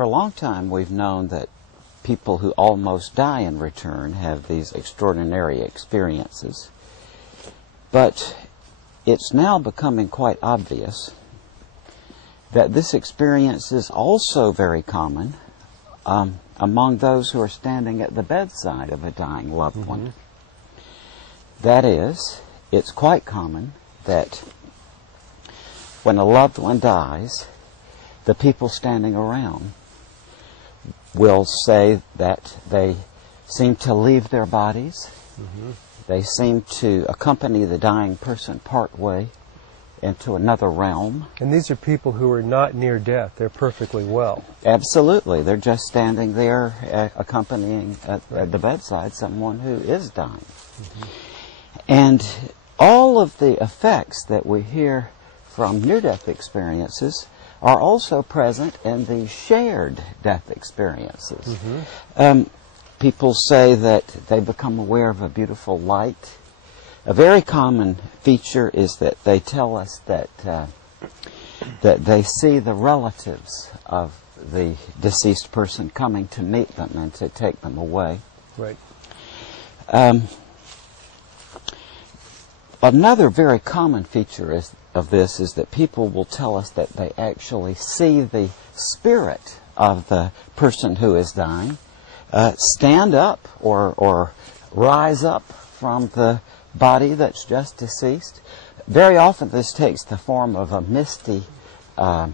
For a long time we've known that people who almost die in return have these extraordinary experiences. But it's now becoming quite obvious that this experience is also very common among those who are standing at the bedside of a dying loved one. That is, it's quite common that when a loved one dies, the people standing around will say that they seem to leave their bodies. They seem to accompany the dying person part way into another realm. And these are people who are not near death. They're perfectly well. Absolutely. They're just standing there accompanying at the bedside someone who is dying. And all of the effects that we hear from near-death experiences are also present in the shared death experiences. People say that they become aware of a beautiful light. A very common feature is that they tell us that that they see the relatives of the deceased person coming to meet them and to take them away. Right. Another very common feature of this is that people will tell us that they actually see the spirit of the person who is dying stand up or rise up from the body that's just deceased. Very often this takes the form of a misty a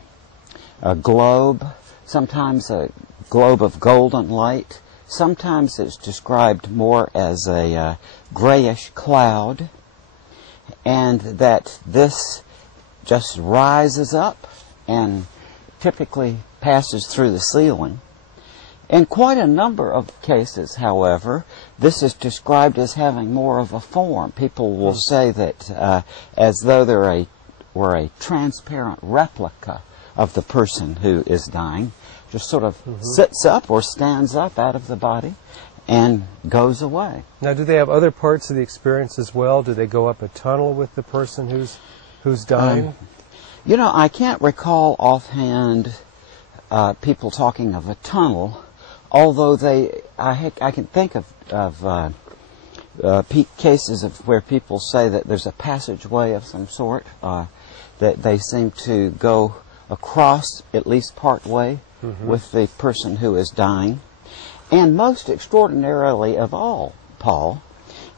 globe, sometimes a globe of golden light. Sometimes it's described more as a grayish cloud, and that this just rises up and typically passes through the ceiling. In quite a number of cases, however, this is described as having more of a form. People will say that as though they were a transparent replica of the person who is dying, just sort of sits up or stands up out of the body and goes away. Now, do they have other parts of the experience as well? Do they go up a tunnel with the person who's dying? You know, I can't recall offhand people talking of a tunnel, although I can think of cases of where people say that there's a passageway of some sort, that they seem to go across at least part way with the person who is dying. And most extraordinarily of all, Paul,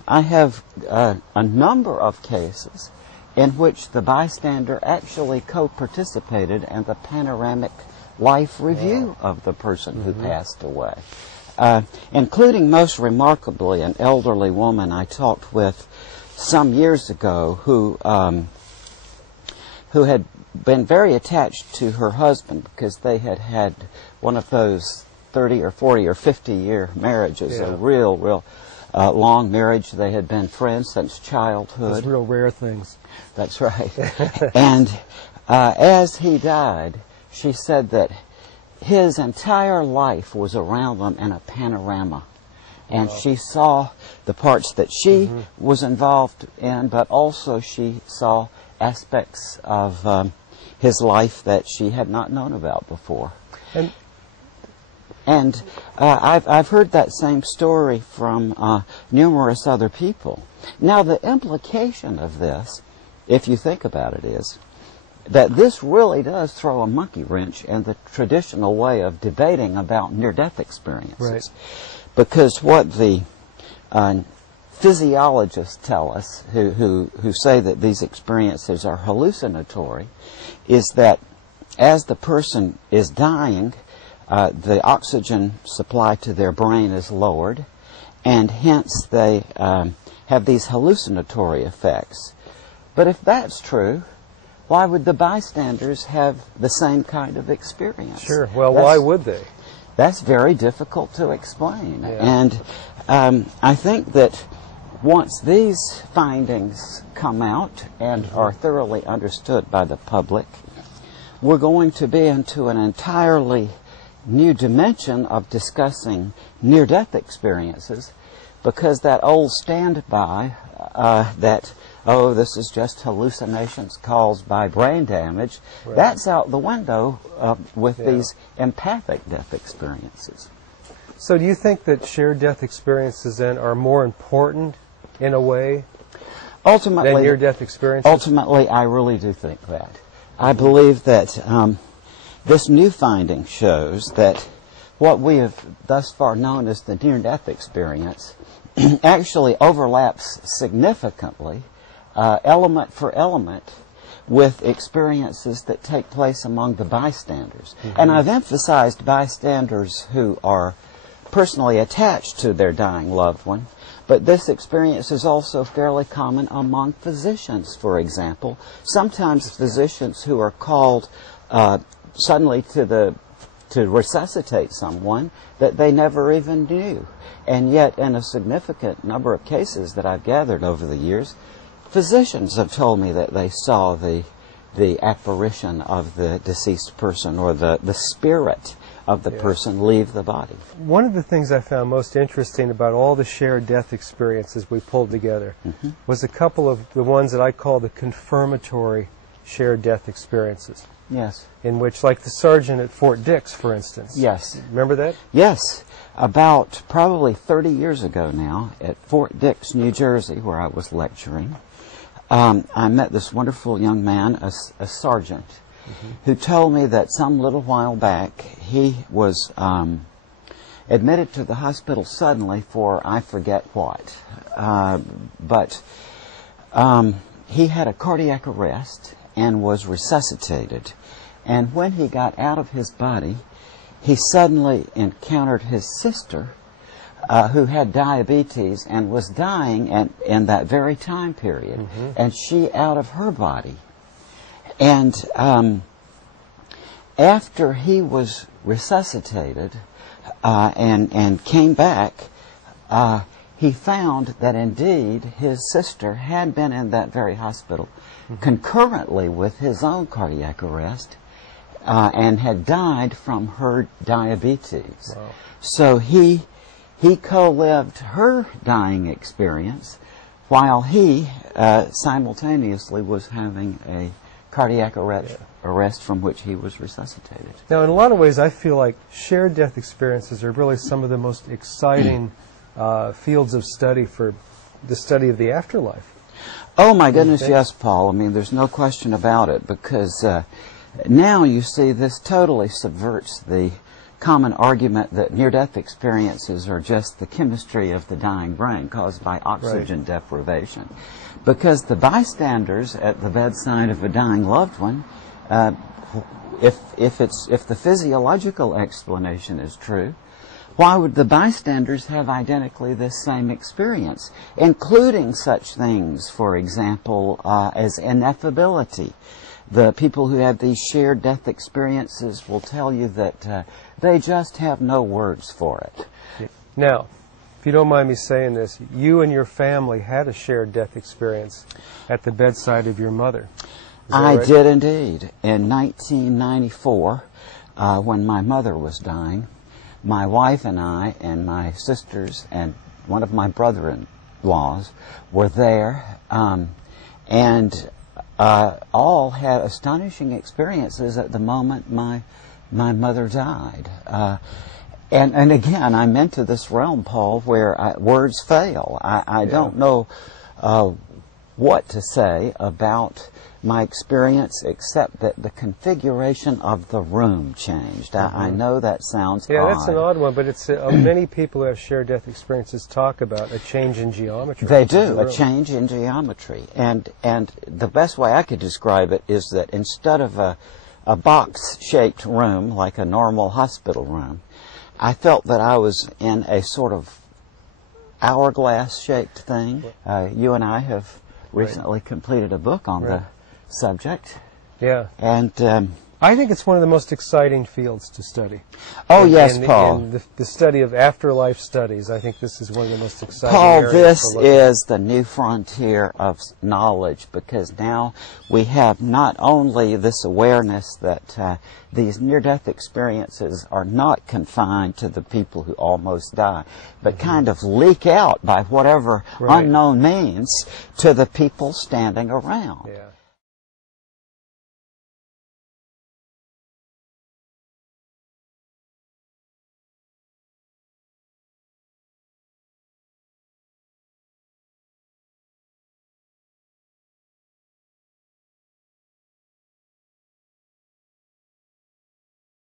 I have a number of cases in which the bystander actually co-participated in the panoramic life review of the person who passed away, including most remarkably an elderly woman I talked with some years ago who had been very attached to her husband because they had had one of those 30 or 40 or 50-year marriages, a real long marriage. They had been friends since childhood. Those real rare things. That's right. And as he died, she said that his entire life was around them in a panorama. And she saw the parts that she was involved in, but also she saw aspects of his life that she had not known about before. And I've heard that same story from numerous other people. Now, the implication of this, if you think about it, is that this really does throw a monkey wrench in the traditional way of debating about near-death experiences. Right. Because what the physiologists tell us, who say that these experiences are hallucinatory, is that as the person is dying, the oxygen supply to their brain is lowered, and hence they have these hallucinatory effects. But if that's true, why would the bystanders have the same kind of experience? Sure. Well, why would they? That's very difficult to explain. And I think that once these findings come out and are thoroughly understood by the public, we're going to be into an entirely new dimension of discussing near-death experiences, because that old standby that oh, this is just hallucinations caused by brain damage, Right. that's out the window with Yeah. these empathic death experiences. So do you think that shared death experiences then are more important in a way than Ultimately, near-death experiences? ultimately, I really do think that. I believe that this new finding shows that what we have thus far known as the near-death experience actually overlaps significantly, element for element, with experiences that take place among the bystanders. And I've emphasized bystanders who are personally attached to their dying loved one, but this experience is also fairly common among physicians, for example. Sometimes physicians who are called suddenly to resuscitate someone that they never even knew. And yet, in a significant number of cases that I've gathered over the years, physicians have told me that they saw the apparition of the deceased person, or the spirit of the person leave the body. One of the things I found most interesting about all the shared death experiences we pulled together was a couple of the ones that I call the confirmatory shared death experiences, Yes. in which, like the sergeant at Fort Dix, for instance. Yes. Remember that? Yes. About probably 30 years ago now, at Fort Dix, New Jersey, where I was lecturing, I met this wonderful young man, a sergeant, who told me that some little while back he was admitted to the hospital suddenly for I forget what. But he had a cardiac arrest and was resuscitated. And when he got out of his body, he suddenly encountered his sister, who had diabetes and was dying in that very time period, and she out of her body. And after he was resuscitated and came back, he found that indeed his sister had been in that very hospital concurrently with his own cardiac arrest, and had died from her diabetes. Wow. So he co-lived her dying experience while he simultaneously was having a cardiac arrest from which he was resuscitated. Now, in a lot of ways, I feel like shared death experiences are really some of the most exciting fields of study for the study of the afterlife. Oh my goodness, yes, Paul. I mean, there's no question about it, because now you see this totally subverts the common argument that near-death experiences are just the chemistry of the dying brain caused by oxygen deprivation. Because the bystanders at the bedside of a dying loved one, if the physiological explanation is true, why would the bystanders have identically this same experience, including such things, for example, as ineffability? The people who have these shared death experiences will tell you that they just have no words for it. Now, if you don't mind me saying this, you and your family had a shared death experience at the bedside of your mother. Is that I right? did indeed. In 1994, when my mother was dying, my wife and I and my sisters and one of my brother-in-laws were there, and all had astonishing experiences at the moment my mother died. And again, I'm into this realm, Paul, where words fail. I don't know what to say about my experience, except that the configuration of the room changed. I know that sounds odd. That's an odd one, but it's many people who have shared death experiences talk about a change in geometry. They do, a change in geometry. And the best way I could describe it is that instead of a box-shaped room, like a normal hospital room, I felt that I was in a sort of hourglass-shaped thing. You and I have recently completed a book on the subject. Yeah. And I think it's one of the most exciting fields to study. Oh, yes, Paul. In the study of afterlife studies, I think this is one of the most exciting Paul, areas this to look at. is the new frontier of knowledge, because now we have not only this awareness that these near-death experiences are not confined to the people who almost die, but kind of leak out by whatever unknown means to the people standing around. Yeah.